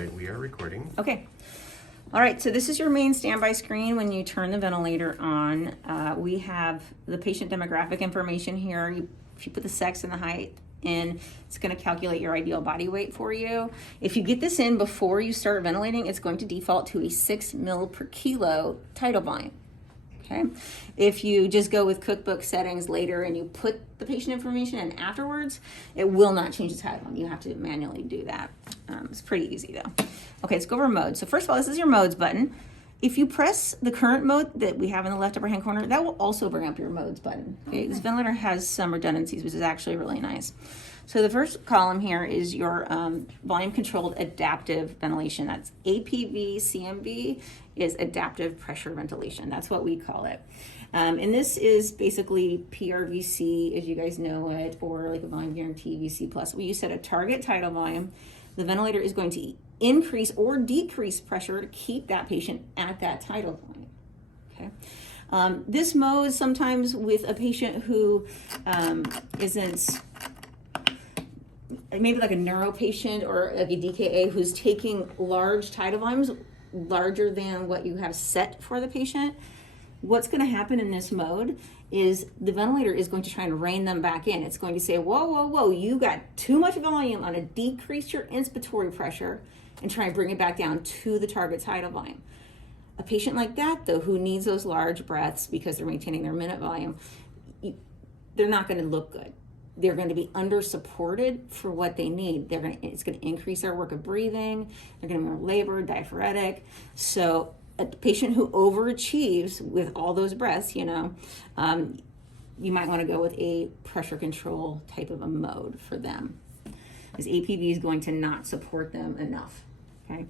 right, we are recording. Okay. All right, so this is your main standby screen when you turn the ventilator on. We have the patient demographic information here. If you put the sex and the height in, it's going to calculate your ideal body weight for you. If you get this in before you start ventilating, it's going to default to a 6 mil per kilo tidal volume. Okay. If you just go with cookbook settings later and you put the patient information in afterwards, it will not change the tidal volume. You have to manually do that. It's pretty easy though. Okay, let's go over mode. So first of all, this is your modes button. If you press the current mode that we have in the left upper hand corner, that will also bring up your modes button. Okay, this ventilator has some redundancies, which is actually really nice. So the first column here is your volume controlled adaptive ventilation. That's APV CMV is adaptive pressure ventilation. That's what we call it. And this is basically PRVC, as you guys know it, or like a volume guarantee VC plus. We set a target tidal volume. The ventilator is going to increase or decrease pressure to keep that patient at that tidal volume. Okay. This mode sometimes with a patient who isn't maybe like a neuro patient or like a DKA who's taking large tidal volumes, larger than what you have set for the patient, what's going to happen in this mode is the ventilator is going to try and rein them back in. It's going to say, whoa, whoa, whoa, you got too much volume. I'm going to decrease your inspiratory pressure and try and bring it back down to the target tidal volume. A patient like that, though, who needs those large breaths because they're maintaining their minute volume, they're not going to look good. They're going to be under supported for what they need. It's going to increase their work of breathing. They're going to be more labored, diaphoretic. So a patient who overachieves with all those breaths, you might want to go with a pressure control type of a mode for them, because APV is going to not support them enough. Okay.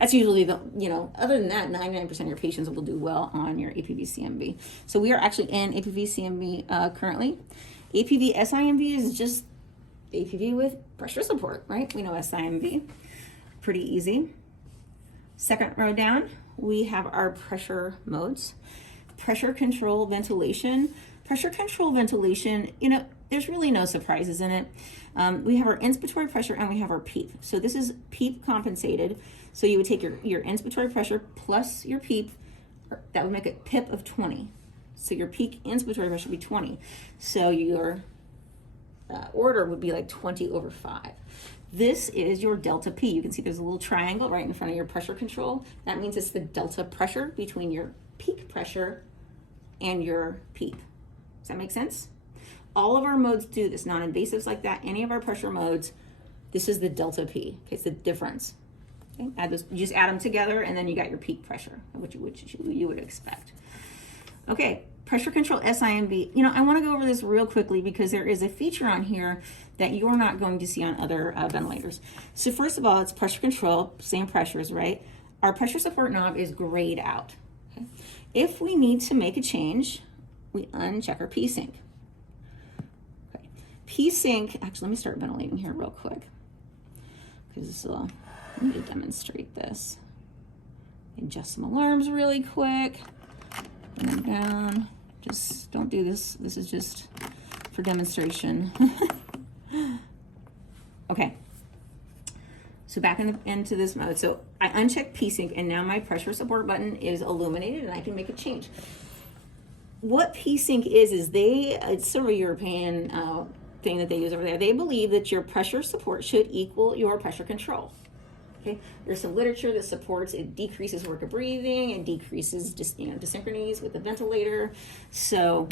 That's usually other than that, 99% of your patients will do well on your APV CMV. So we are actually in APV CMV currently. APV SIMV is just APV with pressure support, right? We know SIMV, pretty easy. Second row down, we have our pressure modes. Pressure control ventilation. Pressure control ventilation, there's really no surprises in it. We have our inspiratory pressure and we have our PEEP. So this is PEEP compensated. So you would take your inspiratory pressure plus your PEEP, that would make a PIP of 20. So your peak inspiratory pressure would be 20. So your order would be like 20/5. This is your delta P. You can see there's a little triangle right in front of your pressure control. That means it's the delta pressure between your peak pressure and your PEEP. Does that make sense? All of our modes do this, non-invasives like that, any of our pressure modes, this is the delta P. Okay, it's the difference. Okay, you just add them together and then you got your peak pressure, which you would expect. Okay, pressure control SIMV. I want to go over this real quickly because there is a feature on here that you're not going to see on other ventilators. So first of all, it's pressure control, same pressures, right? Our pressure support knob is grayed out. Okay? If we need to make a change, we uncheck our P-Sync. Okay. P-Sync, actually, let me start ventilating here real quick because I need to demonstrate this. Adjust some alarms really quick. Bring them down. Just don't do this. This is just for demonstration. Okay. So back into this mode. So I unchecked P-Sync and now my pressure support button is illuminated and I can make a change. What P-Sync is it's sort of a European thing that they use over there. They believe that your pressure support should equal your pressure control. Okay. There's some literature that supports it decreases work of breathing and decreases dysynchronies with the ventilator. So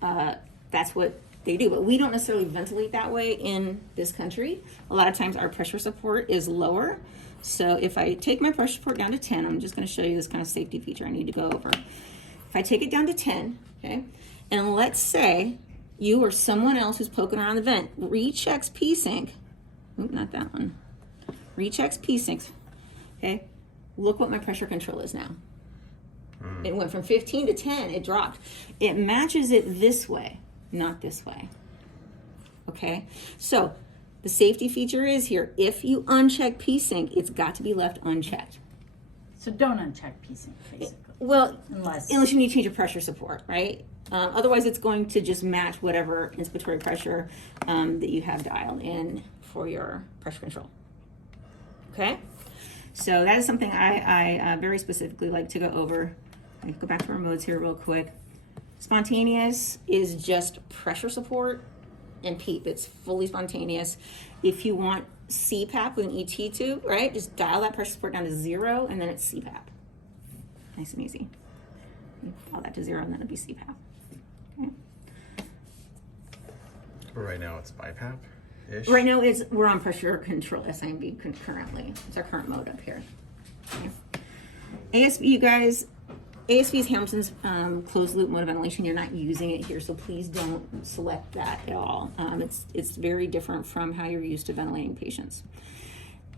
that's what they do. But we don't necessarily ventilate that way in this country. A lot of times our pressure support is lower. So if I take my pressure support down to 10, I'm just going to show you this kind of safety feature I need to go over. If I take it down to 10, okay, and let's say you or someone else who's poking around the vent rechecks P-Sync. Oop, not that one. Rechecks P-Sync, okay? Look what my pressure control is now. It went from 15 to 10, it dropped. It matches it this way, not this way, okay? So the safety feature is here. If you uncheck P-Sync, it's got to be left unchecked. So don't uncheck P-Sync, basically. Well, unless you need to change your pressure support, right? Otherwise, it's going to just match whatever inspiratory pressure that you have dialed in for your pressure control. okay? So that is something I very specifically like to go over. Let me go back to our modes here real quick. Spontaneous is just pressure support and PEEP. It's fully spontaneous. If you want CPAP with an ET tube, right, just dial that pressure support down to 0 and then it's CPAP. Nice and easy. You dial that to 0 and then it'll be CPAP. Okay. Right now it's BiPAP-ish. Right now we're on pressure control SIMV currently. It's our current mode up here. Okay. ASV, you guys, ASV is Hamilton's closed loop mode of ventilation. You're not using it here, so please don't select that at all. It's very different from how you're used to ventilating patients.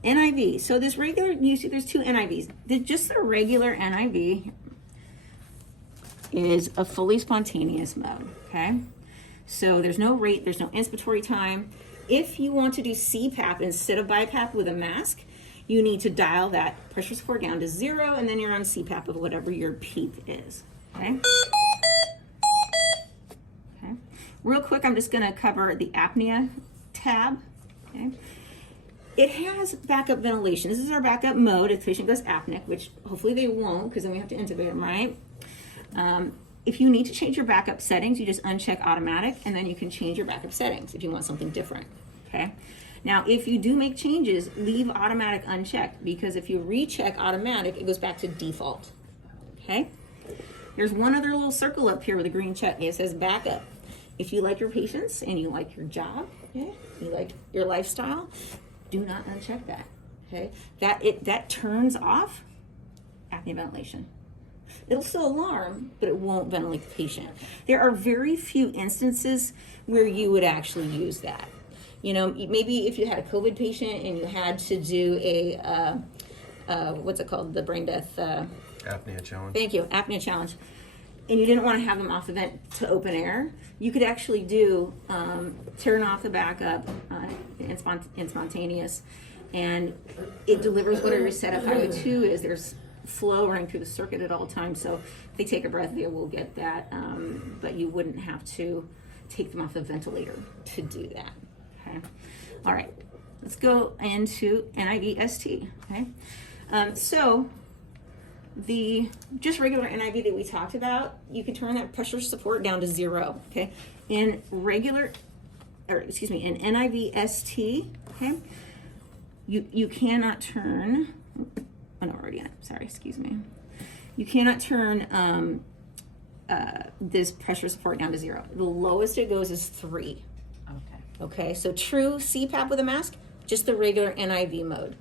NIV. So this regular, you see there's two NIVs. Just the regular NIV is a fully spontaneous mode, okay? So there's no rate, there's no inspiratory time. If you want to do CPAP instead of BiPAP with a mask, you need to dial that pressure support down to 0, and then you're on CPAP of whatever your PEEP is, okay? Okay. Real quick, I'm just gonna cover the apnea tab, okay? It has backup ventilation. This is our backup mode if the patient goes apneic, which hopefully they won't because then we have to intubate them, right? If you need to change your backup settings, you just uncheck automatic, and then you can change your backup settings if you want something different, okay? Now, if you do make changes, leave automatic unchecked, because if you recheck automatic, it goes back to default, okay? There's one other little circle up here with a green check. It says backup. If you like your patients and you like your job, okay, you like your lifestyle, do not uncheck that, okay? That turns off apnea ventilation. It'll still alarm, but it won't ventilate the patient. There are very few instances where you would actually use that. You know, maybe if you had a COVID patient and you had to do a, what's it called, the brain death? Apnea challenge. Thank you, apnea challenge. And you didn't want to have them off the vent to open air, you could actually do, turn off the backup in spontaneous, and it delivers whatever set at 502 is. There's flow running through the circuit at all times, so if they take a breath, they will get that, but you wouldn't have to take them off the ventilator to do that. Okay. All right, let's go into NIV-ST. Okay. So the just regular NIV that we talked about, you can turn that pressure support down to 0. Okay. In NIV-ST, okay, you cannot turn. Oh no, already on it. Sorry, excuse me. You cannot turn this pressure support down to 0. The lowest it goes is 3. Okay, so true CPAP with a mask, just the regular NIV mode.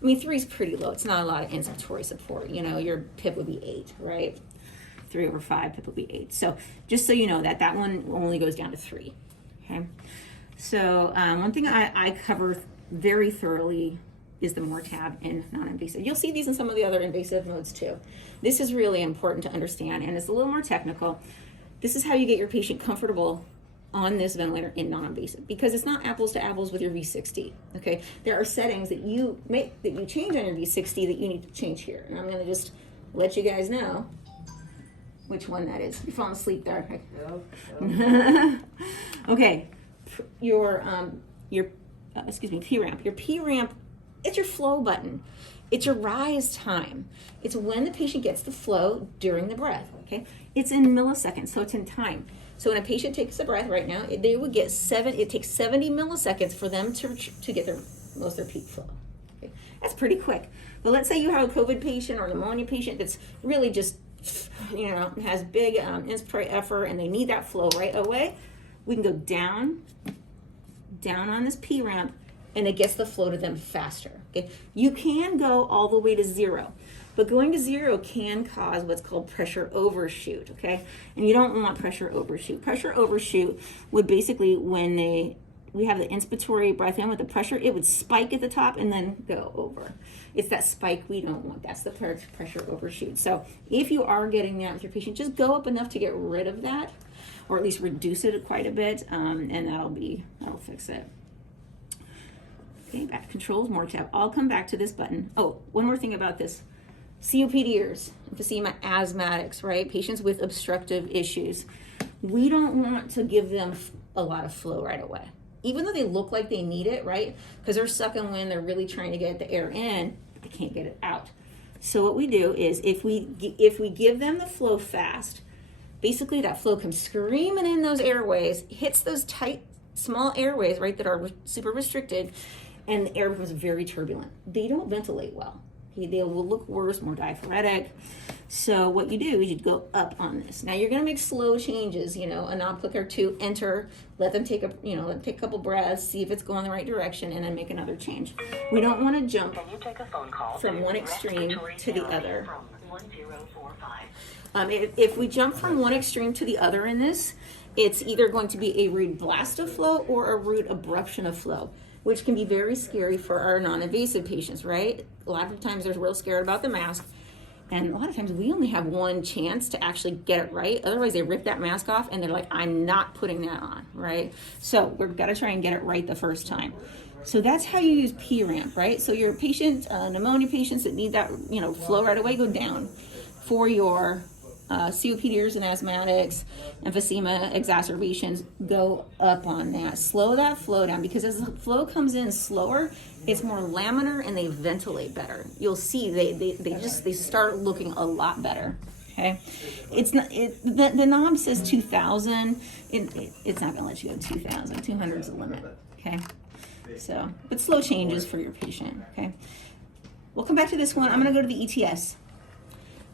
I mean, 3 is pretty low. It's not a lot of inspiratory support. You know, your PIP would be 8, right? 3/5, PIP would be 8. So just so you know that one only goes down to 3, okay? So one thing I cover very thoroughly is the MORE tab in non-invasive. You'll see these in some of the other invasive modes too. This is really important to understand, and it's a little more technical. This is how you get your patient comfortable on this ventilator in non-invasive, because it's not apples to apples with your V60, okay? There are settings that you change on your V60 that you need to change here, and I'm gonna just let you guys know which one that is. You're falling asleep there. Okay, okay. Your P-ramp. Your P-ramp, it's your flow button. It's your rise time. It's when the patient gets the flow during the breath, okay? It's in milliseconds, so it's in time. So when a patient takes a breath right now, they would get it takes 70 milliseconds for them to get most of their peak flow. Okay? That's pretty quick. But let's say you have a COVID patient or a pneumonia patient that's really just, you know, has big inspiratory effort and they need that flow right away. We can go down on this P ramp, and it gets the flow to them faster. Okay? You can go all the way to 0. But going to 0 can cause what's called pressure overshoot, okay? And you don't want pressure overshoot. Pressure overshoot would basically, when we have the inspiratory breath in with the pressure, it would spike at the top and then go over. It's that spike we don't want. That's the pressure overshoot. So if you are getting that with your patient, just go up enough to get rid of that, or at least reduce it quite a bit, and that'll fix it. Okay, back to controls, MORE tab. I'll come back to this button. Oh, one more thing about this. COPDers, emphysema, asthmatics, right? Patients with obstructive issues. We don't want to give them a lot of flow right away, even though they look like they need it, right? Because they're sucking wind, they're really trying to get the air in, but they can't get it out. So what we do is if we give them the flow fast, basically that flow comes screaming in those airways, hits those tight, small airways, right, that are super restricted, and the air becomes very turbulent. They don't ventilate well. Okay, they will look worse, more diaphoretic. So what you do is you go up on this. Now you're going to make slow changes, a knob click or two, enter, let them take a couple breaths, see if it's going the right direction, and then make another change. We don't want to jump from one extreme to the other. If we jump from one extreme to the other in this, it's either going to be a rude blast of flow or a rude abruption of flow, which can be very scary for our non-invasive patients, right? A lot of times they're real scared about the mask, and a lot of times we only have one chance to actually get it right. Otherwise, they rip that mask off and they're like, I'm not putting that on, right? So we've got to try and get it right the first time. So that's how you use P-ramp, right? So your patient, pneumonia patients that need that, flow right away, go down. For your COPDers and asthmatics, emphysema, exacerbations, go up on that. Slow that flow down, because as the flow comes in slower, it's more laminar and they ventilate better. You'll see they start looking a lot better. Okay, it's not the knob says 2,000. It's not gonna let you go 2,000. 200 is the limit. Okay, so but slow changes for your patient. Okay, we'll come back to this one. I'm gonna go to the ETS.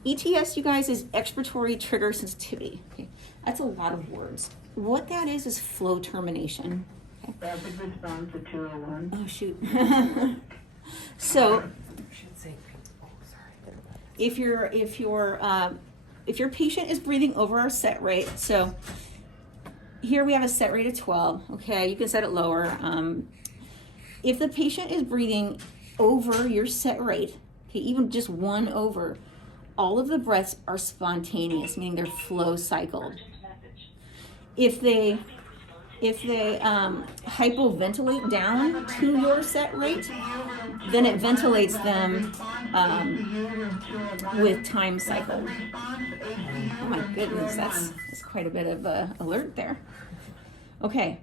ETS, you guys, is expiratory trigger sensitivity. Okay, that's a lot of words. What that is flow termination. Okay. Rapid response to 201. Oh shoot. So, if your patient is breathing over our set rate, so here we have a set rate of 12. Okay, you can set it lower. If the patient is breathing over your set rate, okay, even just one over, all of the breaths are spontaneous, meaning they're flow cycled. If they hypoventilate down to your set rate, then it ventilates them with time cycle. Oh my goodness, that's quite a bit of alert there. Okay,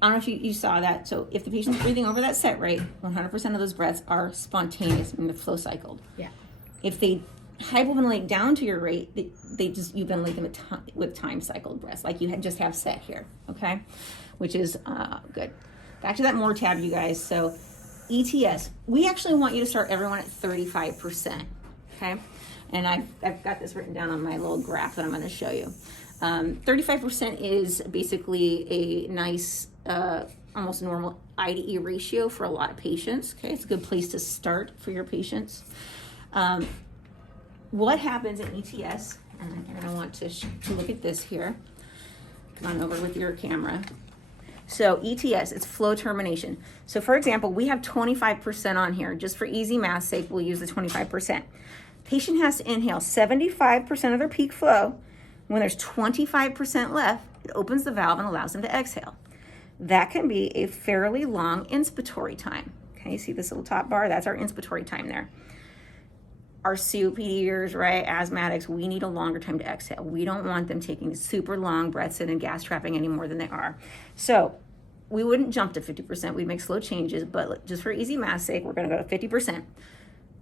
I don't know if you saw that. So if the patient's breathing over that set rate, 100% of those breaths are spontaneous, meaning they're flow cycled. Yeah. If they hypoventilate down to your rate, you ventilate them with time cycled breaths, like you just have set here, okay? Which is good. Back to that more tab, you guys. So ETS, we actually want you to start everyone at 35%, okay? And I've got this written down on my little graph that I'm going to show you. 35% is basically a nice, almost normal IDE ratio for a lot of patients, okay? It's a good place to start for your patients. What happens in ETS, and you're going to want to look at this here. Come on over with your camera. So ETS, it's flow termination. So for example, we have 25% on here. Just for easy math's sake, we'll use the 25%. Patient has to inhale 75% of their peak flow. When there's 25% left, it opens the valve and allows them to exhale. That can be a fairly long inspiratory time. Okay, you see this little top bar? That's our inspiratory time there. Our COPDers, right, asthmatics, we need a longer time to exhale. We don't want them taking super long breaths in and gas trapping any more than they are. So we wouldn't jump to 50%. We'd make slow changes, but just for easy math's sake, we're going to go to 50%.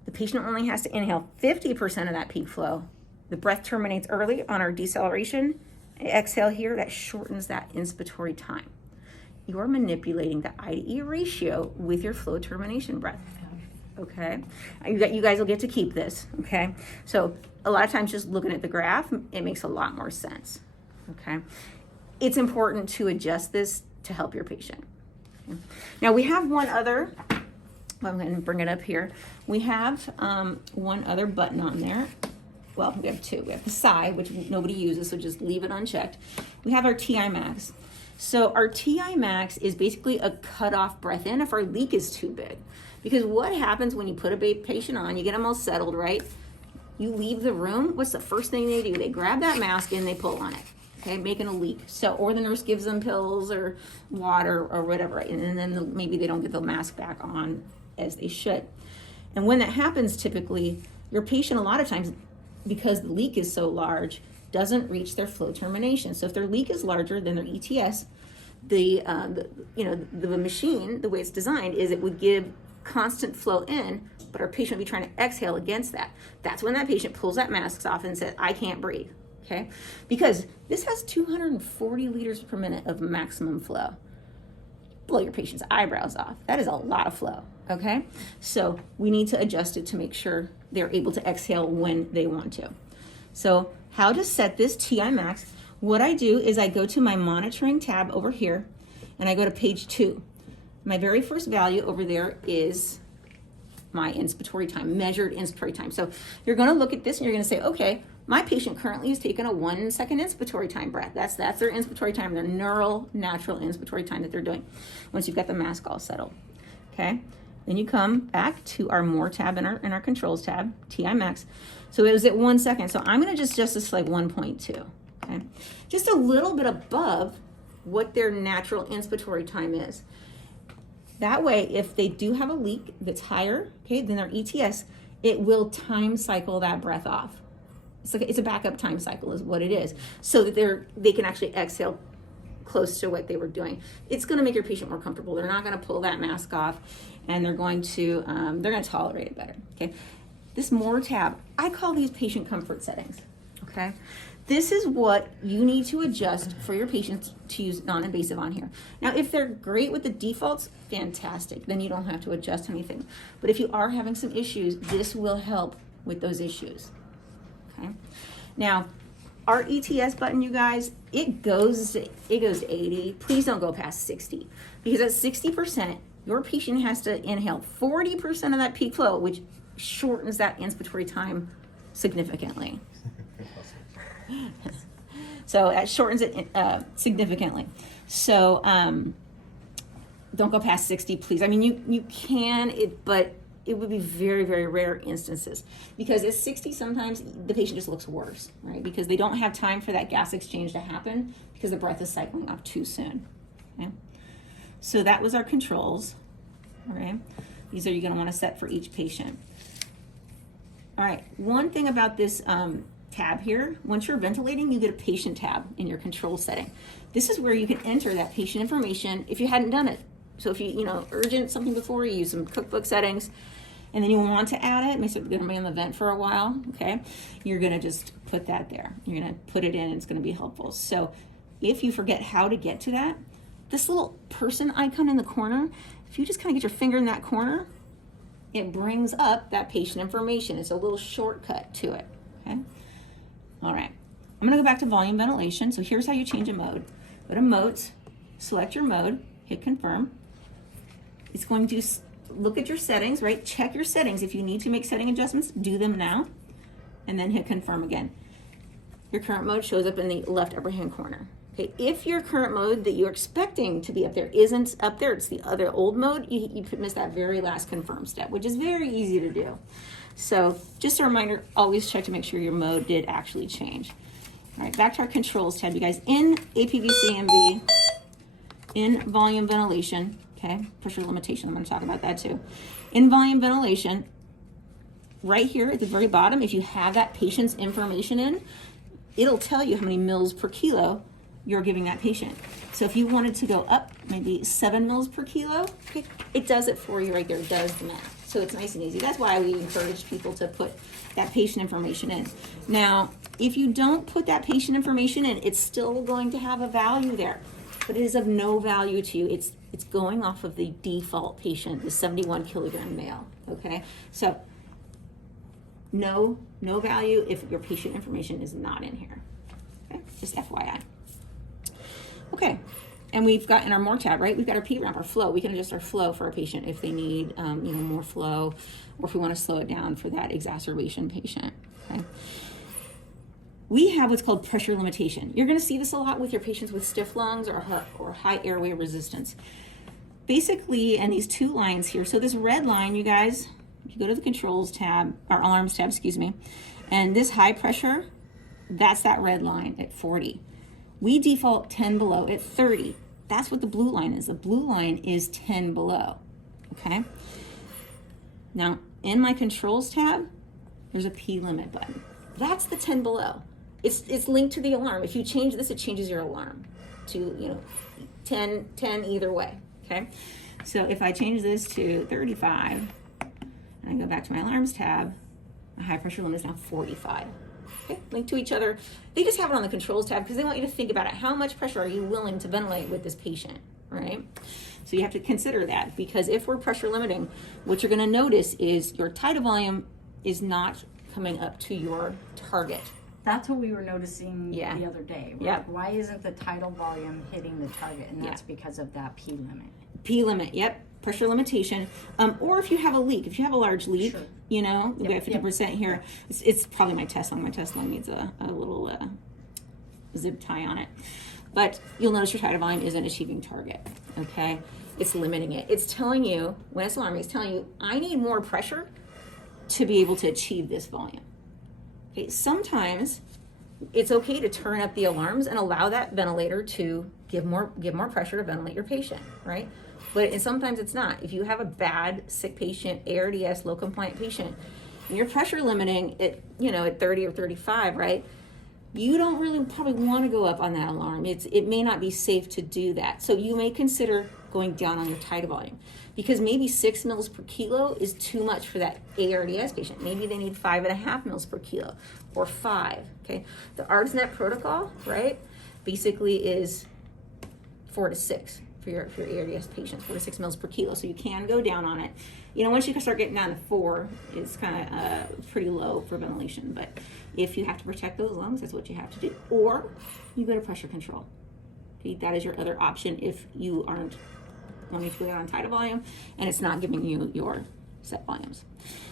The patient only has to inhale 50% of that peak flow. The breath terminates early on our deceleration. Exhale here, that shortens that inspiratory time. You are manipulating the IDE ratio with your flow termination breath. Okay, you guys will get to keep this. Okay, so a lot of times just looking at the graph, it makes a lot more sense. Okay, it's important to adjust this to help your patient. Okay. Now we have one other. I'm going to bring it up here. We have one other button on there. Well, we have two. We have the PSI, which nobody uses, so just leave it unchecked. We have our TI max. So our TI max is basically a cutoff breath in if our leak is too big. Because what happens when you put a patient on, you get them all settled, right? You leave the room, what's the first thing they do? They grab that mask and they pull on it, okay, making a leak. So, or the nurse gives them pills or water or whatever, right? And then maybe they don't get the mask back on as they should. And when that happens, typically, your patient a lot of times, because the leak is so large, doesn't reach their flow termination. So if their leak is larger than their ETS, the machine, the way it's designed, is it would give constant flow in, but our patient would be trying to exhale against that. That's when that patient pulls that mask off and says, I can't breathe, okay? Because this has 240 liters per minute of maximum flow. Blow your patient's eyebrows off. That is a lot of flow, okay? So we need to adjust it to make sure they're able to exhale when they want to. So how to set this TI max? What I do is I go to my monitoring tab over here, and I go to page 2. My very first value over there is my inspiratory time, measured inspiratory time. So you're going to look at this and you're going to say, okay, my patient currently is taking a 1 second inspiratory time breath. That's their inspiratory time, their neural, natural inspiratory time that they're doing once you've got the mask all settled. Okay? Then you come back to our more tab in our controls tab, TI max. So it was at 1 second. So I'm going to just adjust this to like 1.2. Okay? Just a little bit above what their natural inspiratory time is. That way, if they do have a leak that's higher, okay, than their ETS, it will time cycle that breath off. It's a backup time cycle is what it is, so that they can actually exhale close to what they were doing. It's going to make your patient more comfortable. They're not going to pull that mask off, and they're going to tolerate it better. Okay, this more tab, I call these patient comfort settings. Okay, this is what you need to adjust for your patients to use non-invasive on here. Now, if they're great with the defaults, fantastic. Then you don't have to adjust anything. But if you are having some issues, this will help with those issues. Okay. Now, our ETS button, you guys, it goes to 80. Please don't go past 60, because at 60%, your patient has to inhale 40% of that peak flow, which shortens that inspiratory time significantly. So that shortens it significantly. So don't go past 60, please. I mean, you can, but it would be very, very rare instances, because at 60, sometimes the patient just looks worse, right? Because they don't have time for that gas exchange to happen because the breath is cycling off too soon. Okay? So that was our controls. All right. These are you're going to want to set for each patient. All right. One thing about this tab here, once you're ventilating, you get a patient tab in your control setting. This is where you can enter that patient information if you hadn't done it. So if you urgent something before, you use some cookbook settings, and then you want to add it, makes it going to be on the vent for a while, okay? You're going to just put that there. You're going to put it in, and it's going to be helpful. So if you forget how to get to that, this little person icon in the corner, if you just kind of get your finger in that corner, it brings up that patient information. It's a little shortcut to it, okay? All right, I'm gonna go back to volume ventilation. So here's how you change a mode. Go to modes, select your mode, hit confirm. It's going to look at your settings, right? Check your settings. If you need to make setting adjustments, do them now, and then hit confirm again. Your current mode shows up in the left upper hand corner. Okay, if your current mode that you're expecting to be up there isn't up there, it's the other old mode, you could miss that very last confirm step, which is very easy to do. So just a reminder, always check to make sure your mode did actually change. All right, back to our controls tab, you guys. In APVCMV, in volume ventilation, okay, pressure limitation, I'm going to talk about that too. In volume ventilation, right here at the very bottom, if you have that patient's information in, it'll tell you how many mils per kilo you're giving that patient. So if you wanted to go up maybe 7 mils per kilo, okay, it does it for you right there. It does the math. So it's nice and easy. That's why we encourage people to put that patient information in. Now, if you don't put that patient information in, it's still going to have a value there, but it is of no value to you. It's going off of the default patient, the 71 kilogram male, okay? So no value if your patient information is not in here, okay? Just FYI. Okay, and we've got in our more tab, right? We've got our P ramp, our flow. We can adjust our flow for our patient if they need, more flow, or if we want to slow it down for that exacerbation patient. Okay. We have what's called pressure limitation. You're going to see this a lot with your patients with stiff lungs or high airway resistance. Basically, and these two lines here. So this red line, you guys, if you go to the controls tab, or alarms tab, excuse me, and this high pressure, that's that red line at 40. We default 10 below at 30. That's what the blue line is. The blue line is 10 below, okay? Now, in my controls tab, there's a P limit button. That's the 10 below. It's linked to the alarm. If you change this, it changes your alarm to, 10 either way, okay? So if I change this to 35, and I go back to my alarms tab, my high pressure limit is now 45. Okay, linked to each other. They just have it on the controls tab because they want you to think about it. How much pressure are you willing to ventilate with this patient, right? So you have to consider that, because if we're pressure limiting, what you're gonna notice is your tidal volume is not coming up to your target. That's what we were noticing Yeah. the other day. We're Yep. like, why isn't the tidal volume hitting the target? And that's because of that P limit. P limit, yep, pressure limitation. Or if you have a leak, if you have a large leak, Sure. you know, we Yep, have 50% here. It's probably my test lung. My test lung needs a little zip tie on it. But you'll notice your tidal volume isn't achieving target, okay? It's limiting it. It's telling you, when it's alarming, it's telling you, I need more pressure to be able to achieve this volume. Okay, sometimes it's okay to turn up the alarms and allow that ventilator to give more pressure to ventilate your patient, right? But sometimes it's not. If you have a bad sick patient, ARDS, low compliant patient, and you're pressure limiting at, you know, at 30 or 35, right? You don't really probably want to go up on that alarm. It may not be safe to do that. So you may consider going down on your tidal volume, because maybe 6 mils per kilo is too much for that ARDS patient. Maybe they need 5.5 mils per kilo or 5, okay? The ARDSNet protocol, right, basically is 4 to 6 for your ARDS patients, 4 to 6 mils per kilo. So you can go down on it. You know, once you start getting down to 4, it's kind of pretty low for ventilation. But if you have to protect those lungs, that's what you have to do. Or you go to pressure control. Okay, that is your other option if you aren't wanting to go down on tidal volume and it's not giving you your set volumes.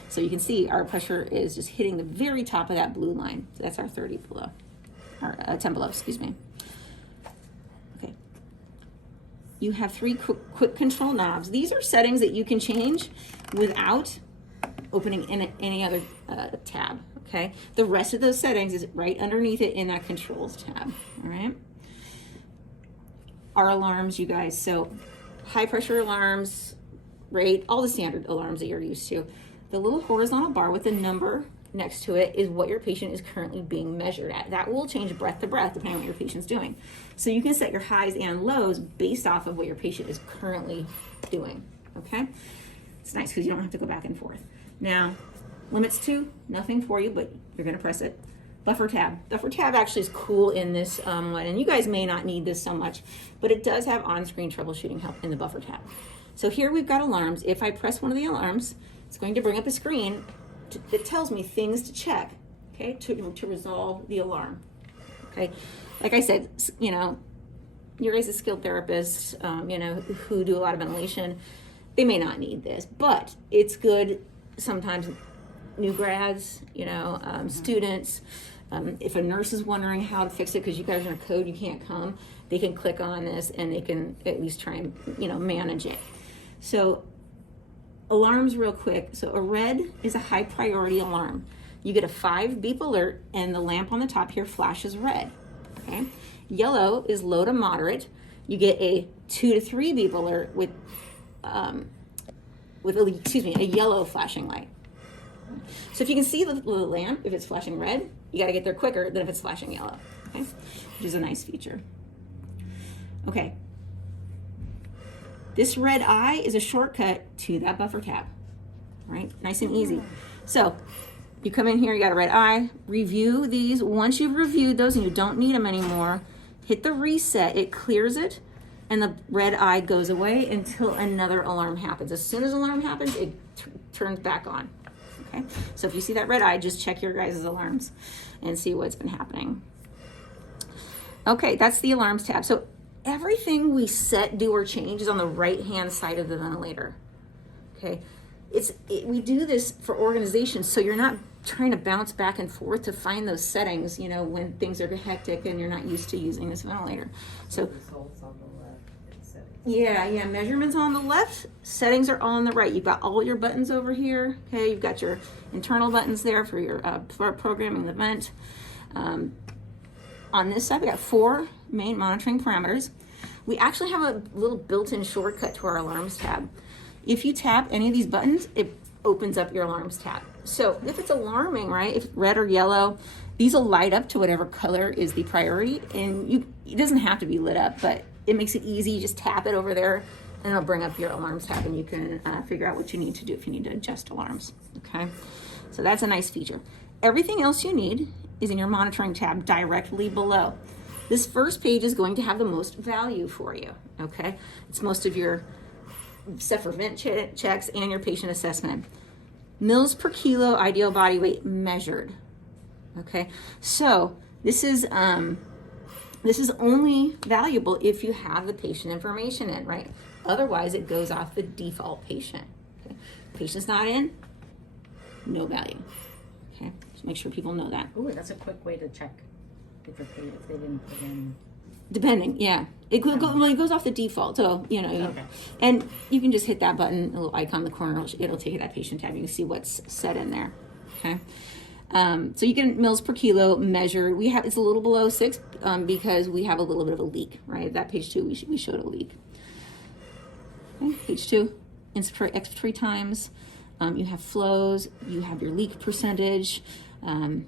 So you can see our pressure is just hitting the very top of that blue line. So that's our 30 below, or 10 below, excuse me. Okay. You have 3 quick control knobs. These are settings that you can change without opening any other tab, okay? The rest of those settings is right underneath it in that controls tab, all right? Our alarms, you guys, so high pressure alarms, rate, all the standard alarms that you're used to. The little horizontal bar with the number next to it is what your patient is currently being measured at. That will change breath to breath depending on what your patient's doing. So you can set your highs and lows based off of what your patient is currently doing, okay? It's nice because you don't have to go back and forth. Now, limits to, nothing for you, but you're gonna press it. Buffer tab. Buffer tab actually is cool in this one, and you guys may not need this so much, but it does have on-screen troubleshooting help in the buffer tab. So here we've got alarms. If I press one of the alarms, it's going to bring up a screen that tells me things to check, okay, to resolve the alarm, okay? Like I said, you know, your guys' skilled therapists, you know, who do a lot of ventilation, they may not need this, but it's good sometimes new grads, you know, students. If a nurse is wondering how to fix it because you guys are in a code, you can't come, they can click on this and they can at least try and, you know, manage it. So alarms real quick. So a red is a high priority alarm. You get a 5 beep alert and the lamp on the top here flashes red, okay? Yellow is low to moderate. You get a 2 to 3 beep alert with a yellow flashing light. So if you can see the lamp, if it's flashing red, you got to get there quicker than if it's flashing yellow, okay? Which is a nice feature. Okay. This red eye is a shortcut to that buffer tab, right? Nice and easy. So you come in here, you got a red eye, review these. Once you've reviewed those and you don't need them anymore, hit the reset, it clears it, and the red eye goes away until another alarm happens. As soon as an alarm happens, it turns back on. Okay, so if you see that red eye, just check your guys' alarms and see what's been happening. Okay, that's the alarms tab. So everything we set, do, or change is on the right-hand side of the ventilator. Okay, we do this for organization, so you're not trying to bounce back and forth to find those settings, you know, when things are hectic and you're not used to using this ventilator. So yeah, measurements on the left, settings are on the right. You've got all your buttons over here, okay? You've got your internal buttons there for your for programming the vent. On this side, we got 4 main monitoring parameters. We actually have a little built-in shortcut to our alarms tab. If you tap any of these buttons, it opens up your alarms tab. So if it's alarming, right, if red or yellow, these will light up to whatever color is the priority, and it doesn't have to be lit up, but it makes it easy. You just tap it over there and it'll bring up your alarms tab and you can figure out what you need to do if you need to adjust alarms, okay? So that's a nice feature. Everything else you need is in your monitoring tab directly below. This first page is going to have the most value for you, okay? It's most of your stuff for vent checks and your patient assessment. Mils per kilo ideal body weight measured, okay? So this is only valuable if you have the patient information in, right? Otherwise, it goes off the default patient. Okay? Patient's not in, no value. Okay, just make sure people know that. Ooh, that's a quick way to check if they didn't put in. Depending, yeah. It goes off the default, so, you know. Okay. And you can just hit that button, a little icon in the corner, it'll take you to that patient tab. You can see what's set in there, okay? So you can mils per kilo measured. It's a little below 6 because we have a little bit of a leak, right? That page 2, we showed a leak. Okay, page 2, expiratory times. You have flows. You have your leak percentage. Some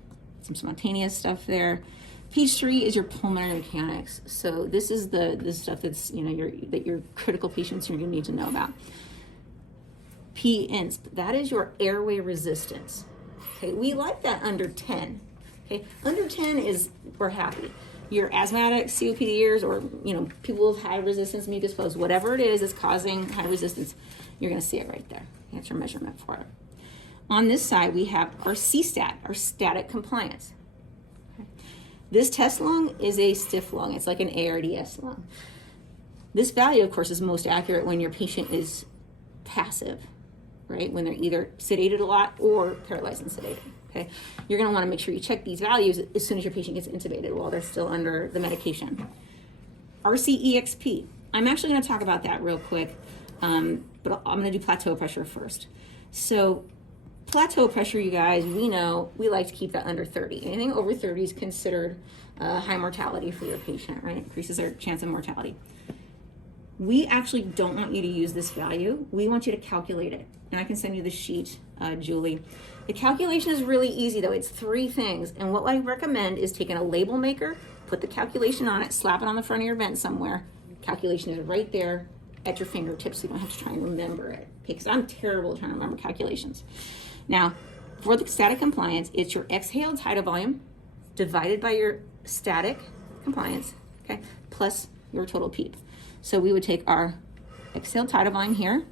spontaneous stuff there. Page 3 is your pulmonary mechanics. So this is the stuff that's your critical patients you're going to need to know about. P-insp, that is your airway resistance. Okay, we like that under 10. Okay, under 10 is we're happy. Your asthmatic, COPDers, or people with high resistance mucus flows, whatever it is that's causing high resistance, you're going to see it right there. That's your measurement for it. On this side, we have our CStat, our static compliance. Okay. This test lung is a stiff lung. It's like an ARDS lung. This value, of course, is most accurate when your patient is passive, right? When they're either sedated a lot or paralyzed and sedated. Okay, you're going to want to make sure you check these values as soon as your patient gets intubated while they're still under the medication. RCEXP. I'm actually going to talk about that real quick, but I'm going to do plateau pressure first. So plateau pressure, you guys, we know we like to keep that under 30. Anything over 30 is considered high mortality for your patient, right? Increases their chance of mortality. We actually don't want you to use this value. We want you to calculate it. And I can send you the sheet, Julie. The calculation is really easy though. It's 3 things. And what I recommend is taking a label maker, put the calculation on it, slap it on the front of your vent somewhere. Calculation is right there at your fingertips, so you don't have to try and remember it. Okay, because I'm terrible at trying to remember calculations. Now, for the static compliance, it's your exhaled tidal volume divided by your static compliance, okay, plus your total PEEP. So we would take our exhaled tidal volume here,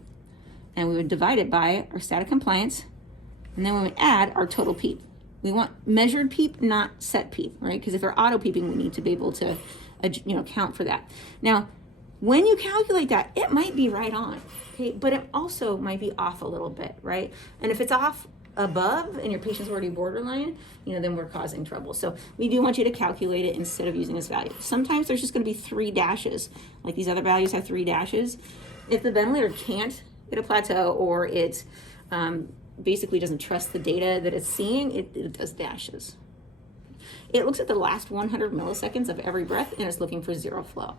and we would divide it by our static compliance, and then we would add our total PEEP. We want measured PEEP, not set PEEP, right? Because if they're auto PEEPing, we need to be able to, count for that. Now, when you calculate that, it might be right on, okay? But it also might be off a little bit, right? And if it's off above and your patient's already borderline, then we're causing trouble. So we do want you to calculate it instead of using this value. Sometimes there's just going to be 3 dashes, like these other values have 3 dashes. If the ventilator can't get a plateau or it basically doesn't trust the data that it's seeing, it does dashes. It looks at the last 100 milliseconds of every breath and it's looking for 0 flow.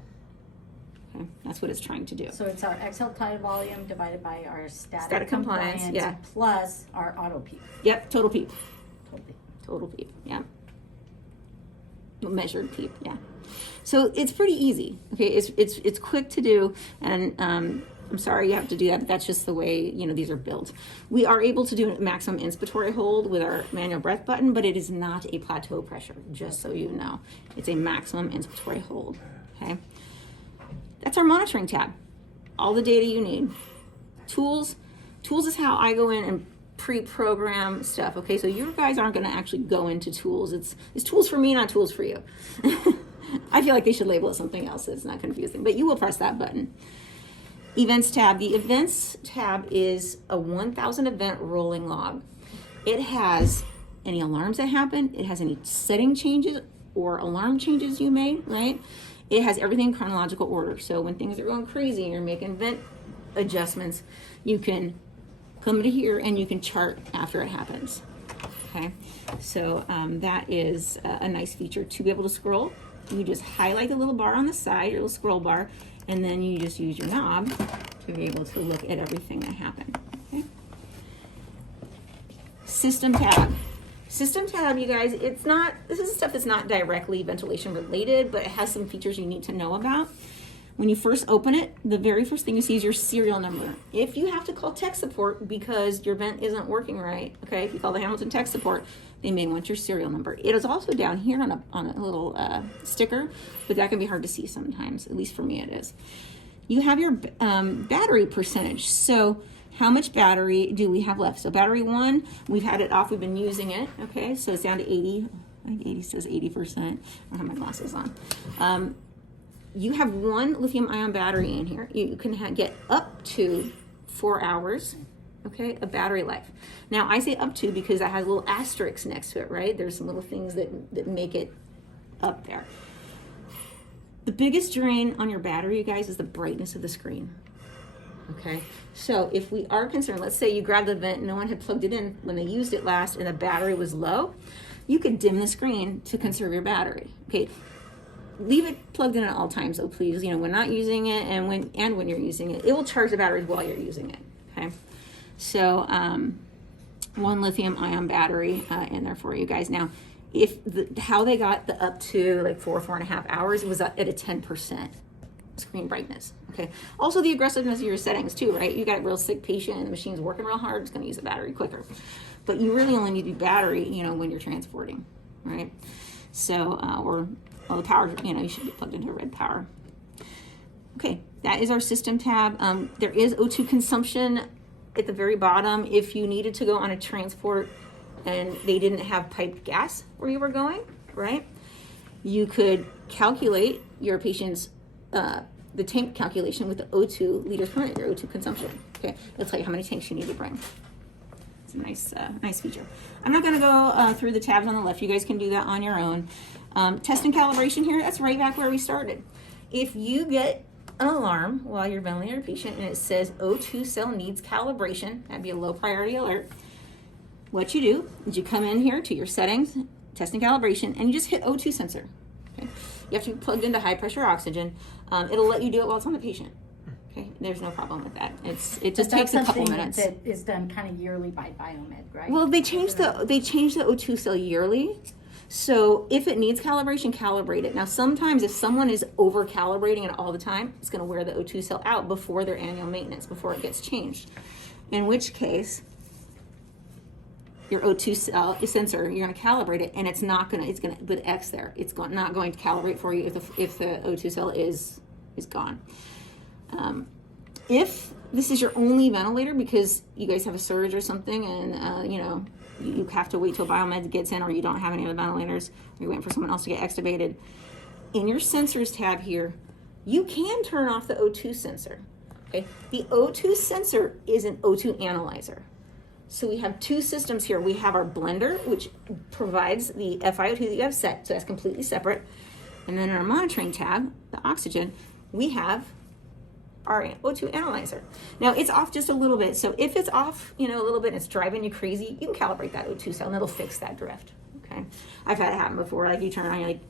Okay, that's what it's trying to do. So it's our exhaled tidal volume divided by our Static compliance, yeah. Plus our auto PEEP. Yep, total PEEP. Total PEEP. Total PEEP, yeah. Measured PEEP, yeah. So it's pretty easy. Okay, it's quick to do, and I'm sorry you have to do that, but that's just the way these are built. We are able to do a maximum inspiratory hold with our manual breath button, but it is not a plateau pressure, just so you know. It's a maximum inspiratory hold. Okay. That's our monitoring tab. All the data you need. Tools is how I go in and pre-program stuff. Okay, so you guys aren't going to actually go into tools. It's tools for me, not tools for you. I feel like they should label it something else so it's not confusing, but you will press that button. Events tab. The events tab is a 1,000 event rolling log. It has any alarms that happen. It has any setting changes or alarm changes you made, right? It has everything in chronological order. So when things are going crazy and you're making vent adjustments, you can come to here and you can chart after it happens. Okay, so that is a nice feature to be able to scroll. You just highlight the little bar on the side, your little scroll bar, and then you just use your knob to be able to look at everything that happened. Okay. System tab. System tab, you guys, this is stuff that's not directly ventilation related, but it has some features you need to know about. When you first open it, the very first thing you see is your serial number. If you have to call tech support because your vent isn't working right, okay, if you call the Hamilton tech support, they may want your serial number. It is also down here on a little sticker, but that can be hard to see sometimes, at least for me it is. You have your battery percentage. So how much battery do we have left? So battery 1, we've had it off, we've been using it, okay, so it's down to 80. I think 80 says 80%. I don't have my glasses on. You have 1 lithium ion battery in here. You can get up to 4 hours, okay, of battery life. Now, I say up to because that has a little asterisk next to it, right? There's some little things that make it up there. The biggest drain on your battery, you guys, is the brightness of the screen, okay? So if we are concerned, let's say you grabbed the vent, no one had plugged it in when they used it last and the battery was low, you could dim the screen to conserve your battery, okay? Leave it plugged in at all times, though, please. You know, when not using it and when you're using it, it will charge the batteries while you're using it. Okay, so 1 lithium ion battery in there for you guys. Now, if how they got the up to like 4.5 hours, it was at a 10% screen brightness. Okay. Also, the aggressiveness of your settings too, right? You got a real sick patient and the machine's working real hard, it's going to use the battery quicker. But you really only need the battery, you know, when you're transporting, right? So well, the power, you know, you should be plugged into a red power. Okay, that is our system tab. There is O2 consumption at the very bottom. If you needed to go on a transport and they didn't have piped gas where you were going, right? You could calculate your patient's, the tank calculation with the O2 liters per minute, your O2 consumption. Okay, it'll tell you how many tanks you need to bring. It's a nice feature. I'm not gonna go through the tabs on the left. You guys can do that on your own. Test and calibration here, that's right back where we started. If you get an alarm while you're ventilating a patient and it says O2 cell needs calibration, that'd be a low priority alert. What you do is you come in here to your settings, test and calibration, and you just hit O2 sensor. Okay? You have to be plugged into high pressure oxygen. It'll let you do it while it's on the patient. Okay, there's no problem with that. It just takes a couple minutes. That is done kind of yearly by Biomed, right? Well, they changed the O2 cell yearly. So if it needs calibration, calibrate it. Now, sometimes if someone is over calibrating it all the time, it's going to wear the O2 cell out before their annual maintenance, before it gets changed. In which case, your O2 cell sensor, you're going to calibrate it, and it's going to put X there. It's not going to calibrate for you if the O2 cell is gone. If this is your only ventilator because you guys have a surge or something, and you know, you have to wait till Biomed gets in, or you don't have any other ventilators, or you're waiting for someone else to get extubated, in your sensors tab here, you can turn off the O2 sensor. Okay, the O2 sensor is an O2 analyzer. So we have 2 systems here. We have our blender, which provides the FiO2 that you have set, so that's completely separate. And then in our monitoring tab, the oxygen, we have our O2 analyzer. Now it's off just a little bit. So if it's off, you know, a little bit and it's driving you crazy, you can calibrate that O2 cell and it'll fix that drift. Okay. I've had it happen before. Like you turn on, you're like,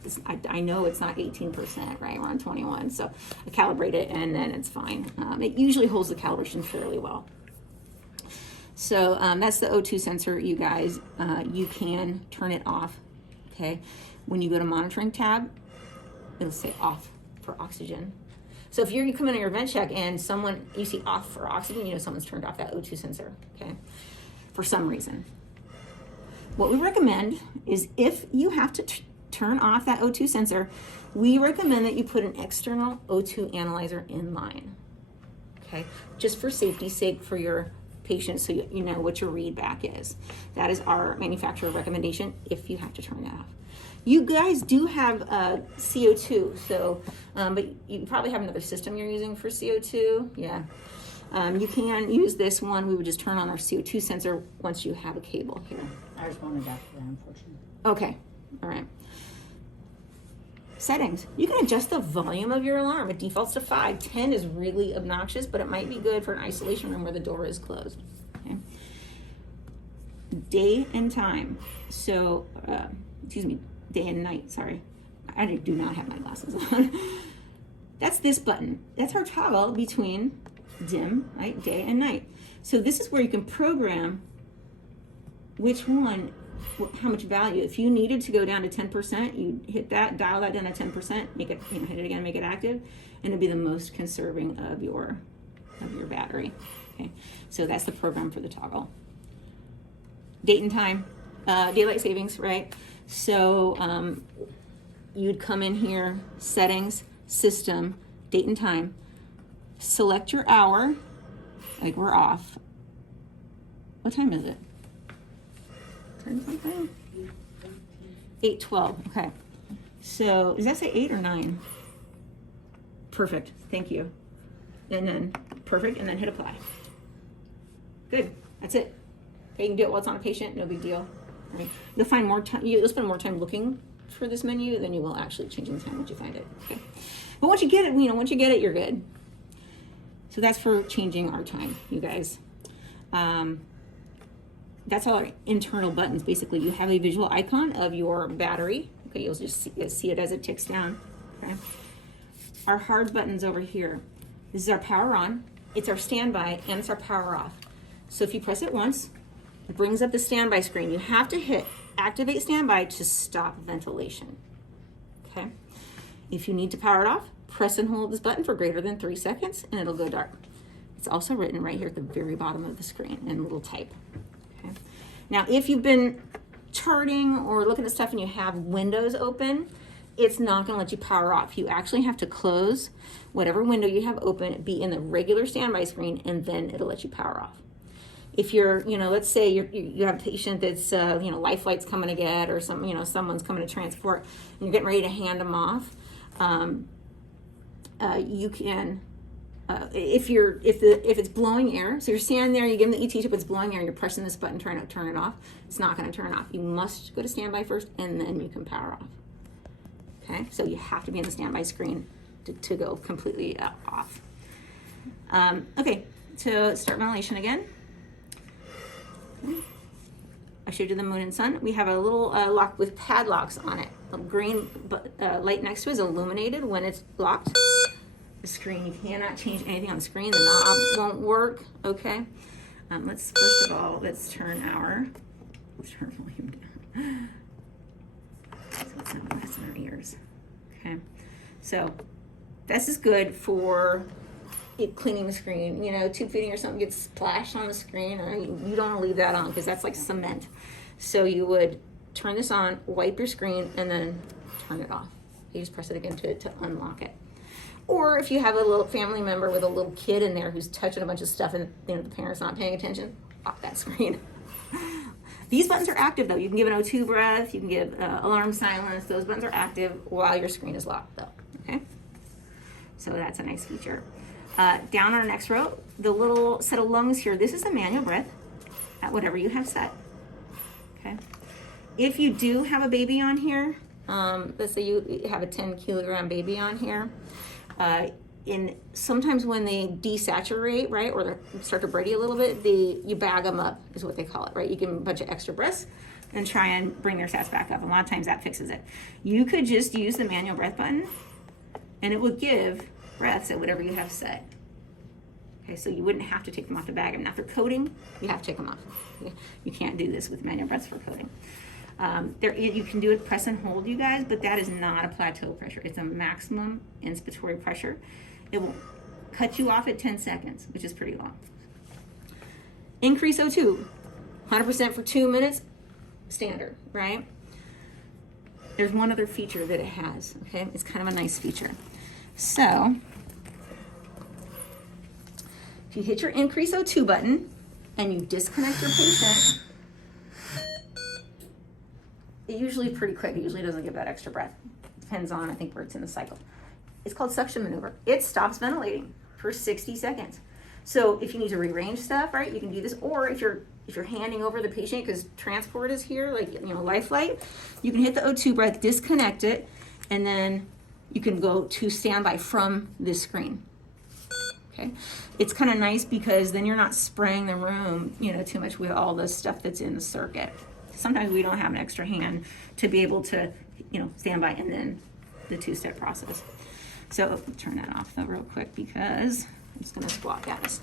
I know it's not 18%, right? We're on 21. So I calibrate it and then it's fine. It usually holds the calibration fairly well. So that's the O2 sensor, you guys. You can turn it off. Okay. When you go to monitoring tab, it'll say off for oxygen. So if you come in on your vent check and you see off for oxygen, you know someone's turned off that O2 sensor, okay, for some reason. What we recommend is if you have to turn off that O2 sensor, we recommend that you put an external O2 analyzer in line, okay, just for safety's sake for your patients, so you know what your read back is. That is our manufacturer recommendation if you have to turn that off. You guys do have CO2, so, but you probably have another system you're using for CO2. Yeah. You can use this one. We would just turn on our CO2 sensor once you have a cable here. I just wanted that for that, unfortunately. Okay. All right. Settings. You can adjust the volume of your alarm. It defaults to 5. 10 is really obnoxious, but it might be good for an isolation room where the door is closed. Okay. Day and time. So, day and night, sorry. I do not have my glasses on. That's this button. That's our toggle between dim, right, day and night. So this is where you can program which one how much value. If you needed to go down to 10%, you hit that, dial that down to 10%, make it, hit it again, make it active, and it'll be the most conserving of your battery. Okay, so that's the program for the toggle. Date and time, daylight savings, right? So you'd come in here, settings, system, date and time, select your hour, like we're off. What time is it? 8:12. Okay. So does that say 8 or 9? Perfect. Thank you. And then perfect. And then hit apply. Good. That's it. Okay, you can do it while it's on a patient. No big deal. Right. You'll find more time. You'll spend more time looking for this menu than you will actually changing the time once you find it. Okay. But once you get it, once you get it, you're good. So that's for changing our time, you guys. That's all our internal buttons. Basically, you have a visual icon of your battery. Okay, you'll just see it as it ticks down. Okay. Our hard buttons over here. This is our power on. It's our standby, and it's our power off. So if you press it once, it brings up the standby screen. You have to hit activate standby to stop ventilation. Okay. If you need to power it off, press and hold this button for greater than 3 seconds, and it'll go dark. It's also written right here at the very bottom of the screen in little type. Okay. Now, if you've been charting or looking at stuff and you have windows open, it's not going to let you power off. You actually have to close whatever window you have open, be in the regular standby screen, and then it'll let you power off. If you're, let's say you have a patient that's, life flight's coming to get, or someone's coming to transport, and you're getting ready to hand them off, you can, if it's blowing air, so you're standing there, you give them the ET tip, it's blowing air, you're pressing this button trying to turn it off, it's not going to turn off. You must go to standby first, and then you can power off. Okay, so you have to be in the standby screen to go completely off. Okay, so start ventilation again. I showed you the moon and sun. We have a little lock with padlocks on it. A green light next to it is illuminated when it's locked. The screen, you cannot change anything on the screen. The knob won't work. Okay. Let's first of all, turn volume down. So it's not blasting our ears. Okay. So this is good for cleaning the screen. Tube feeding or something gets splashed on the screen, or you don't want to leave that on because that's like cement. So you would turn this on, wipe your screen, and then turn it off. You just press it again to unlock it. Or if you have a little family member with a little kid in there who's touching a bunch of stuff and the parent's not paying attention, off that screen. These buttons are active though. You can give an O2 breath, you can give alarm silence. Those buttons are active while your screen is locked though. Okay. So that's a nice feature. Down on our next row, the little set of lungs here, this is a manual breath at whatever you have set. Okay. If you do have a baby on here, let's say you have a 10-kilogram baby on here, sometimes when they desaturate, right, or they start to brady a little bit, you bag them up is what they call it, right? You give them a bunch of extra breaths and try and bring their sats back up. A lot of times that fixes it. You could just use the manual breath button and it will give breaths at whatever you have set. Okay, so you wouldn't have to take them off the bag. And now for coding, you have to take them off. Okay? You can't do this with manual breaths for coding. You can do it press and hold, you guys, but that is not a plateau pressure. It's a maximum inspiratory pressure. It will cut you off at 10 seconds, which is pretty long. Increase O2, 100% for 2 minutes, standard, right? There's one other feature that it has, okay? It's kind of a nice feature. So, if you hit your increase O2 button and you disconnect your patient, it usually pretty quick. It usually doesn't give that extra breath. Depends on, I think, where it's in the cycle. It's called suction maneuver. It stops ventilating for 60 seconds. So if you need to rearrange stuff, right, you can do this. Or if you're handing over the patient because transport is here, like life flight, you can hit the O2 breath, disconnect it, and then you can go to standby from this screen. Okay, it's kind of nice because then you're not spraying the room, too much with all the stuff that's in the circuit. Sometimes we don't have an extra hand to be able to, stand by and then the two-step process. So turn that off though real quick because I'm just going to squat guys.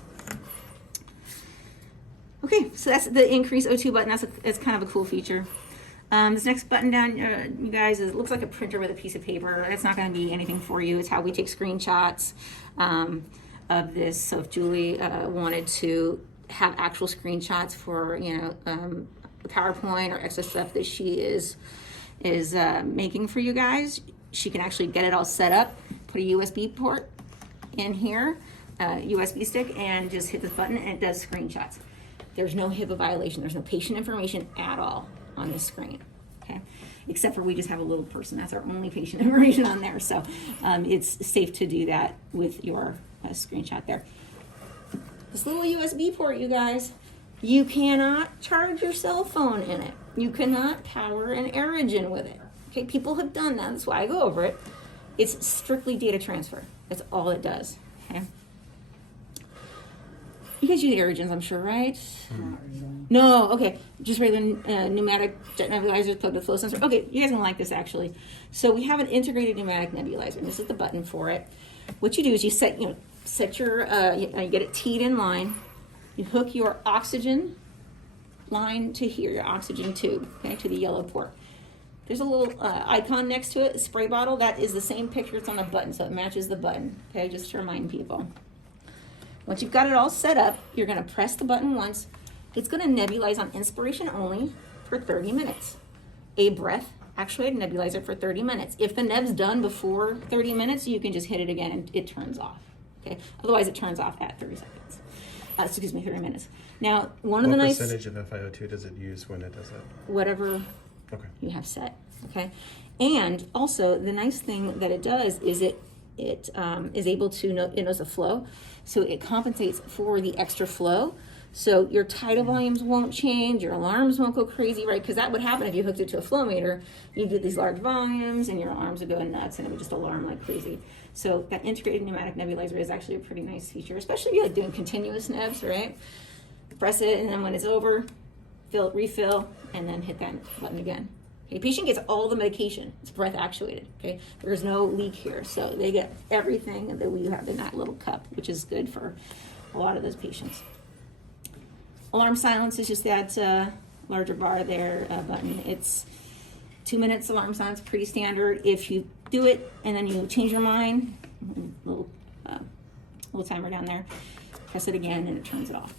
Okay, so that's the increase O2 button. That's kind of a cool feature. This next button down, you guys, it looks like a printer with a piece of paper. It's not going to be anything for you. It's how we take screenshots of this. So if Julie wanted to have actual screenshots for, the PowerPoint or extra stuff that she is making for you guys, she can actually get it all set up, put a USB port in here, USB stick, and just hit this button and it does screenshots. There's no HIPAA violation. There's no patient information at all on this screen, okay? Except for we just have a little person. That's our only patient information on there. So it's safe to do that with your screenshot there. This little USB port, you guys, you cannot charge your cell phone in it. You cannot power an Aerogen with it. Okay, people have done that. That's why I go over it. It's strictly data transfer. That's all it does, okay? You guys use Aerogens, I'm sure, right? No, okay. Just regular pneumatic jet nebulizers plugged with flow sensor. Okay, you guys gonna like this actually. So we have an integrated pneumatic nebulizer, and this is the button for it. What you do is you set your, you get it teed in line. You hook your oxygen line to here, your oxygen tube, okay, to the yellow port. There's a little icon next to it, a spray bottle. That is the same picture. It's on the button, so it matches the button, okay, just to remind people. Once you've got it all set up, you're going to press the button once. It's going to nebulize on inspiration only for 30 minutes. A breath actuated nebulizer for 30 minutes. If the neb's done before 30 minutes, you can just hit it again and it turns off. Okay. Otherwise, it turns off at 30 seconds. 30 minutes. Now, one of the nice... What percentage of FiO2 does it use when it does that? Whatever you have set. Okay. And also, the nice thing that it does is it is able to know, it knows the flow, so it compensates for the extra flow. So your tidal volumes won't change, your alarms won't go crazy, right? Because that would happen if you hooked it to a flow meter. You'd get these large volumes and your alarms would go nuts and it would just alarm like crazy. So that integrated pneumatic nebulizer is actually a pretty nice feature, especially if you're like doing continuous nebs, right? Press it, and then when it's over, refill, and then hit that button again. Okay, patient gets all the medication. It's breath actuated. Okay, there's no leak here, so they get everything that we have in that little cup, which is good for a lot of those patients. Alarm silence is just that larger bar there button. It's 2 minutes alarm silence, pretty standard. If you do it and then you change your mind, little timer down there, press it again and it turns it off.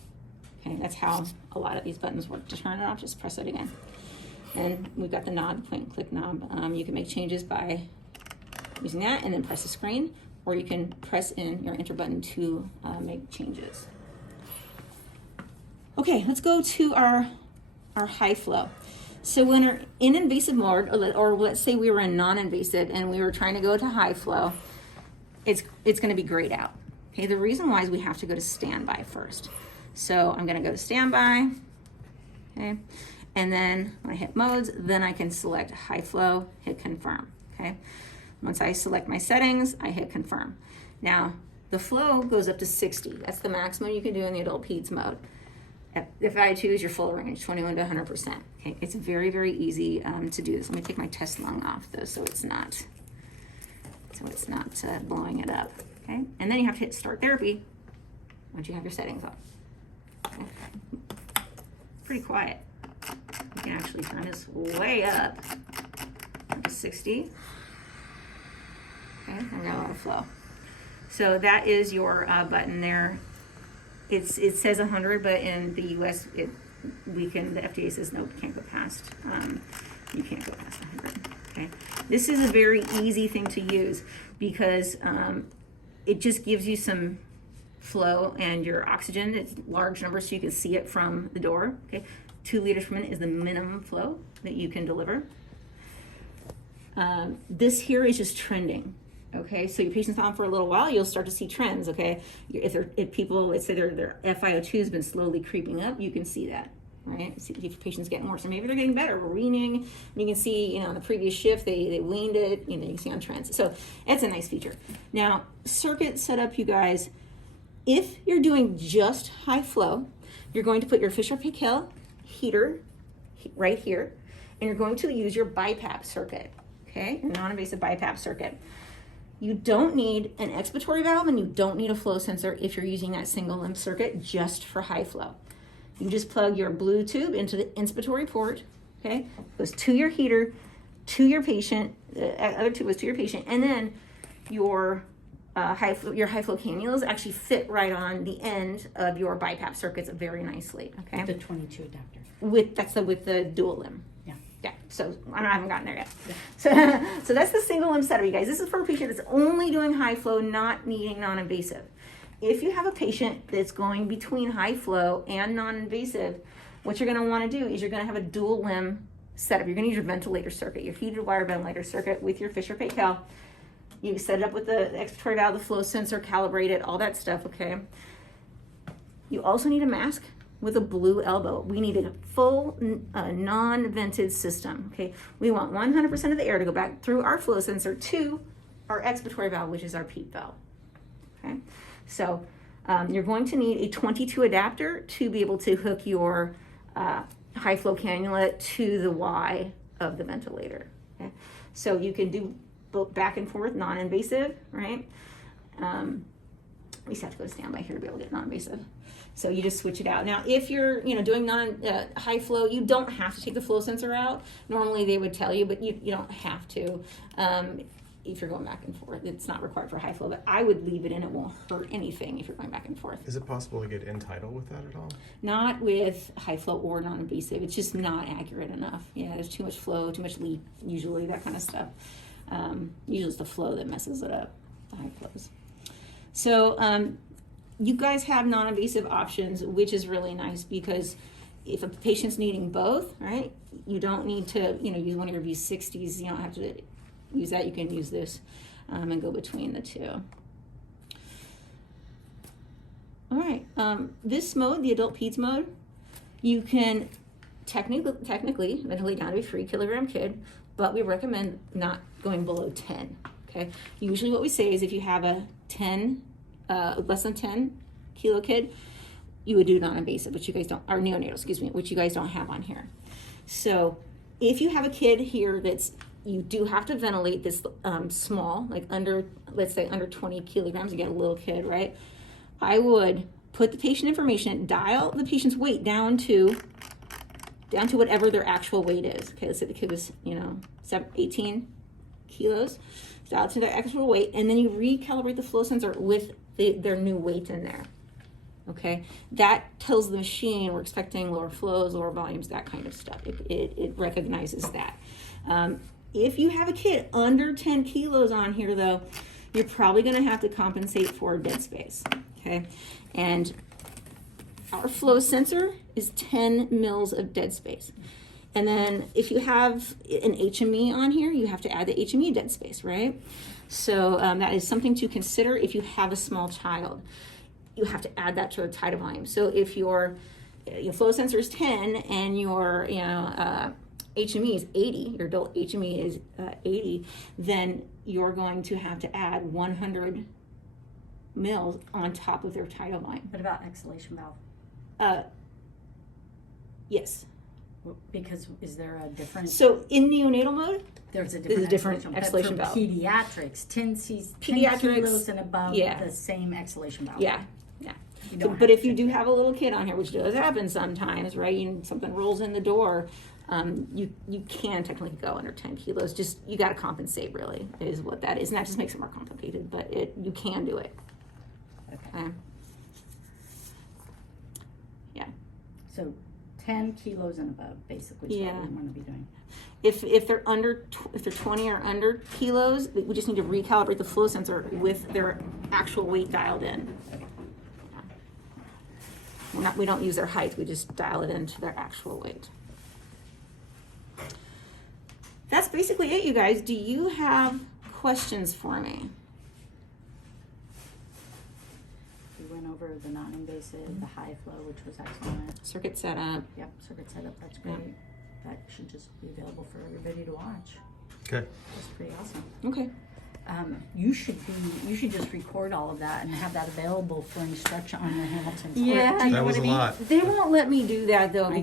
Okay, that's how a lot of these buttons work. To turn it off, just press it again. And we've got the knob, point and click knob. You can make changes by using that and then press the screen, or you can press in your enter button to make changes. Okay, let's go to our high flow. So when we're in invasive mode, or let's say we were in non-invasive and we were trying to go to high flow, it's going to be grayed out. Okay, the reason why is we have to go to standby first. So I'm going to go to standby. Okay. And then when I hit modes, then I can select high flow, hit confirm, okay? Once I select my settings, I hit confirm. Now, the flow goes up to 60. That's the maximum you can do in the adult peds mode. If I choose your full range, 21 to 100%, okay? It's very, very easy to do this. Let me take my test lung off though, so it's not blowing it up, okay? And then you have to hit start therapy once you have your settings on. Okay? Pretty quiet. You can actually turn this way up to 60. Okay, we got a lot of flow. So that is your button there. It says 100, but in the US, the FDA says no, you can't go past 100. Okay, this is a very easy thing to use because it just gives you some flow and your oxygen. It's large numbers, so you can see it from the door. Okay. 2 liters per minute is the minimum flow that you can deliver. This here is just trending. Okay, so your patient's on for a little while, you'll start to see trends. Okay, if people, let's say their FiO2 has been slowly creeping up, you can see that, right? See if patients getting worse, or maybe they're getting better. We're weaning. You can see, on the previous shift they weaned it. You can see on trends. So that's a nice feature. Now, circuit setup, you guys. If you're doing just high flow, you're going to put your Fisher-Paykel heater right here, and you're going to use your BiPAP circuit, okay, your non-invasive BiPAP circuit. You don't need an expiratory valve and you don't need a flow sensor if you're using that single limb circuit just for high flow. You just plug your blue tube into the inspiratory port, okay? Goes to your heater, to your patient, the other tube goes to your patient, and then your high flow cannulas actually fit right on the end of your BiPAP circuits very nicely, okay? The 22 adapter. With the dual limb. Yeah. Yeah, so I haven't gotten there yet. So that's the single limb setup, you guys. This is for a patient that's only doing high flow, not needing non-invasive. If you have a patient that's going between high flow and non-invasive, what you're going to want to do is you're going to have a dual limb setup. You're going to use your ventilator circuit, your heated wire ventilator circuit with your Fisher PayPal. You set it up with the expiratory valve, the flow sensor, calibrate it, all that stuff, okay? You also need a mask with a blue elbow. We need a full non-vented system, okay? We want 100% of the air to go back through our flow sensor to our expiratory valve, which is our PEEP valve, okay? So you're going to need a 22 adapter to be able to hook your high flow cannula to the Y of the ventilator, okay? So you can do both back and forth, non-invasive, right? We just have to go to standby here to be able to get non-invasive. So you just switch it out. Now, if you're, doing high flow, you don't have to take the flow sensor out. Normally they would tell you, but you don't have to. If you're going back and forth, it's not required for high flow, but I would leave it in. It won't hurt anything if you're going back and forth. Is it possible to get in tidal with that at all? Not with high flow or non-invasive. It's just not accurate enough. Yeah, there's too much flow, too much leak, usually, that kind of stuff. Usually it's the flow that messes it up, the high flows. So you guys have non-invasive options, which is really nice because if a patient's needing both, right, you don't need to, use one of your V60s. You don't have to use that. You can use this and go between the two. All right, this mode, the adult peds mode, you can technically ventilate down to a 3 kilogram kid, but we recommend not going below 10, okay? Usually what we say is if you have a less than 10 kilo kid, you would do non-invasive, which you guys don't, or neonatal, which you guys don't have on here. So if you have a kid here you do have to ventilate this small, like let's say under 20 kilograms, you get a little kid, right? I would put the patient information, dial the patient's weight down to whatever their actual weight is. Okay, let's say the kid was, 18 kilos, dial to their actual weight, and then you recalibrate the flow sensor with their new weight in there. Okay, that tells the machine we're expecting lower flows, lower volumes, that kind of stuff. It recognizes that. If you have a kid under 10 kilos on here, though, you're probably going to have to compensate for dead space. Okay, and our flow sensor is 10 mils of dead space. And then if you have an HME on here, you have to add the HME dead space, right? So that is something to consider if you have a small child. You have to add that to the tidal volume. So if your flow sensor is 10 and your HME is 80, your adult HME is 80, then you're going to have to add 100 mils on top of their tidal volume. What about exhalation valve? Yes. Because is there a different? So in neonatal mode, there's a different exhalation but valve. for pediatrics, 10 Pediatrics, kilos and above, yeah. the same exhalation valve. Yeah. So, but if you do have a little kid on here, which does happen sometimes, right? Something rolls in the door, you can technically go under 10 kilos. Just you got to compensate, really, is what that is, and that just makes it more complicated. But you can do it. Okay. Yeah. So 10 kilos and above, basically, is what we want to be doing. If they're 20 or under kilos, we just need to recalibrate the flow sensor with their actual weight dialed in. We don't use their height, we just dial it into their actual weight. That's basically it, you guys. Do you have questions for me? We went over the non-invasive, the high flow, which was excellent. Circuit setup. Yep, circuit setup, that's great. Yep. That should just be available for everybody to watch. Okay. That's pretty awesome. Okay. You should just record all of that and have that available for instruction on the Hamilton course. Yeah, That was a lot. They won't let me do that though. I know.